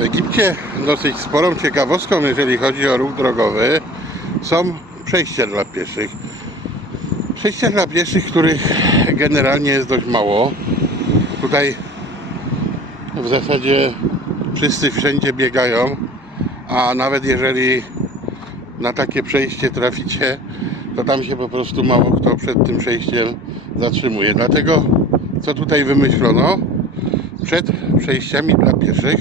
W Egipcie dosyć sporą ciekawostką, jeżeli chodzi o ruch drogowy, są przejścia dla pieszych. Przejścia dla pieszych, których generalnie jest dość mało. Tutaj w zasadzie wszyscy wszędzie biegają, a nawet jeżeli na takie przejście traficie, to tam się po prostu mało kto przed tym przejściem zatrzymuje. Dlatego co tutaj wymyślono? Przed przejściami dla pieszych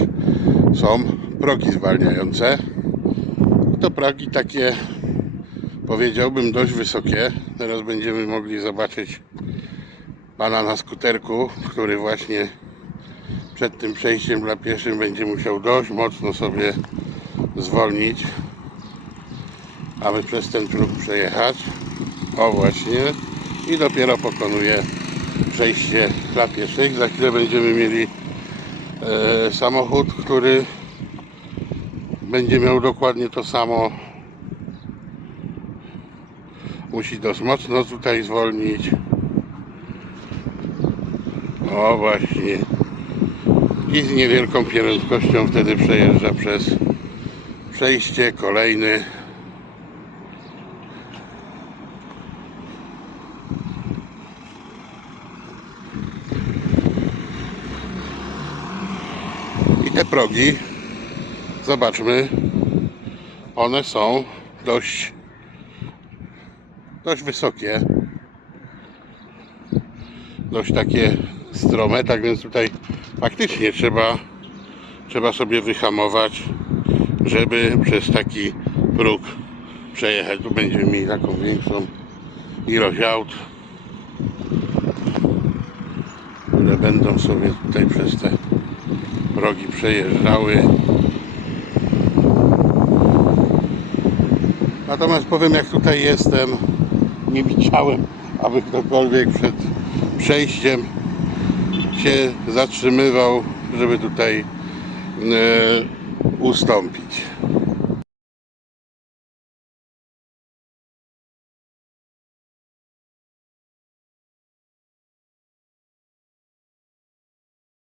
są progi zwalniające. To progi takie powiedziałbym dość wysokie. Teraz będziemy mogli zobaczyć pana na skuterku, który właśnie przed tym przejściem dla pieszych będzie musiał dość mocno sobie zwolnić, aby przez ten próg przejechać. O właśnie. I dopiero pokonuje przejście dla pieszych. Za chwilę będziemy mieli e, samochód, który będzie miał dokładnie to samo. Musi dość mocno tutaj zwolnić. O właśnie. I z niewielką prędkością wtedy przejeżdża przez przejście kolejny. Te progi, zobaczmy, one są dość, dość wysokie. Dość takie strome, tak więc tutaj faktycznie trzeba, trzeba sobie wyhamować, żeby przez taki próg przejechać. Tu będziemy mieli taką większą ilość aut, które będą sobie tutaj przez te progi przejeżdżały. Natomiast powiem jak tutaj jestem, nie widziałem, aby ktokolwiek przed przejściem się zatrzymywał, żeby tutaj e, ustąpić.